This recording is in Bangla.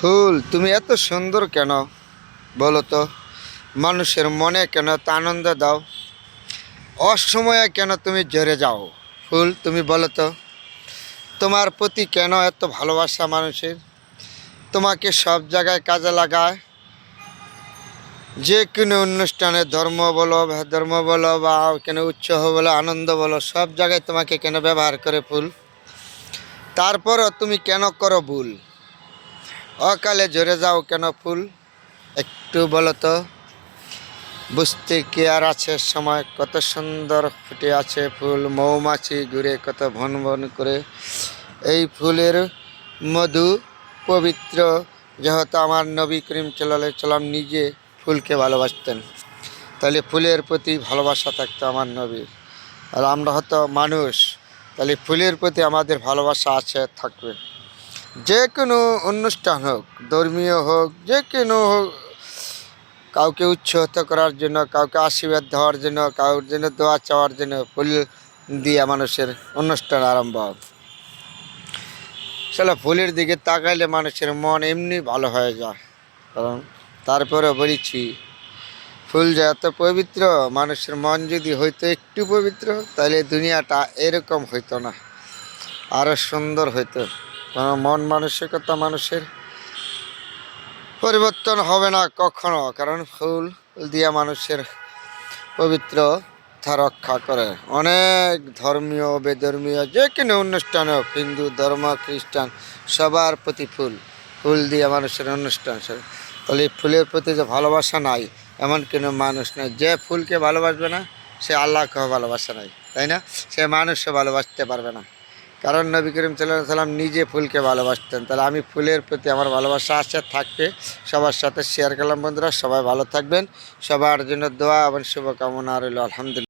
ফুল, তুমি এত সুন্দর কেন? বলো তো। মানুষের মনে কেন এত আনন্দ দাও? অসময়ে কেন তুমি জোরে যাও? ফুল, তুমি বলো তো। তোমার প্রতি কেন এত ভালোবাসা মানুষের? তোমাকে সব জায়গায় কাজে লাগায়? যে কোনো অনুষ্ঠানে ধর্ম বলো ধর্ম বলো, বা কেন উৎসাহ বলো, আনন্দ বলো, সব জায়গায় তোমাকে কেন ব্যবহার করে ফুল? তারপরও তুমি কেন করো ভুল? অকালে ঝরে যাও কেন ফুল? একটু বলো তো। বুঝতে কি আর আছে সময়? কত সুন্দর ফুটে আছে ফুল। মৌমাছি ঘুরে কত ভন ভন করে। এই ফুলের মধু পবিত্র। যেহেতু আমার নবী করিম চাল্লাহ সাল্লাম নিজে ফুলকে ভালোবাসতেন। তাহলে ফুলের প্রতি ভালোবাসা থাকতো আমার নবী আর আমরা হয়তো মানুষ। তাহলে ফুলের প্রতি আমাদের ভালোবাসা আছে, থাকবে। যে কোনো অনুষ্ঠান হোক, ধর্মীয় হোক, যে কোনো হোক, কাউকে উৎসাহিত করার জন্য, কাউকে আশীর্বাদ দেওয়ার জন্য, কাউর জন্য দোয়া চাওয়ার জন্য ফুল দিয়ে মানুষের অনুষ্ঠান আরম্ভ হোক। আসলে ফুলের দিকে তাকাইলে মানুষের মন এমনি ভালো হয়ে যায়। কারণ তারপরে বলেছি, ফুল যে এত পবিত্র, মানুষের মন যদি হইতো একটু পবিত্র, তাহলে দুনিয়াটা এরকম হইতো না। আরও সুন্দর হইতো। মন মানসিকতা মানুষের পরিবর্তন হবে না কখনো, কারণ ফুল দিয়া মানুষের পবিত্রতা রক্ষা করে। অনেক ধর্মীয়, বেধর্মীয়, যে কোনো অনুষ্ঠান হোক, হিন্দু, ধর্ম, খ্রিস্টান, সবার প্রতি ফুল ফুল দিয়ে মানুষের অনুষ্ঠান। তাহলে ফুলের প্রতি যে ভালোবাসা নাই, এমন কোনো মানুষ নেই, যে ফুলকে ভালোবাসবে না, সে আল্লাহকেও ভালোবাসা নাই, তাই না? সে মানুষও ভালোবাসতে পারবে না। কারণ নবী করিম সাল্লাহ সাল্লাম নিজে ফুলকে ভালোবাসতেন। তাহলে আমি ফুলের প্রতি আমার ভালোবাসা আশা থাকবে। সবার সাথে শেয়ার করলাম বন্ধুরা, সবাই ভালো থাকবেন। সবার জন্য দোয়া এবং শুভকামনা রইল, আলহামদুলিল্লাহ।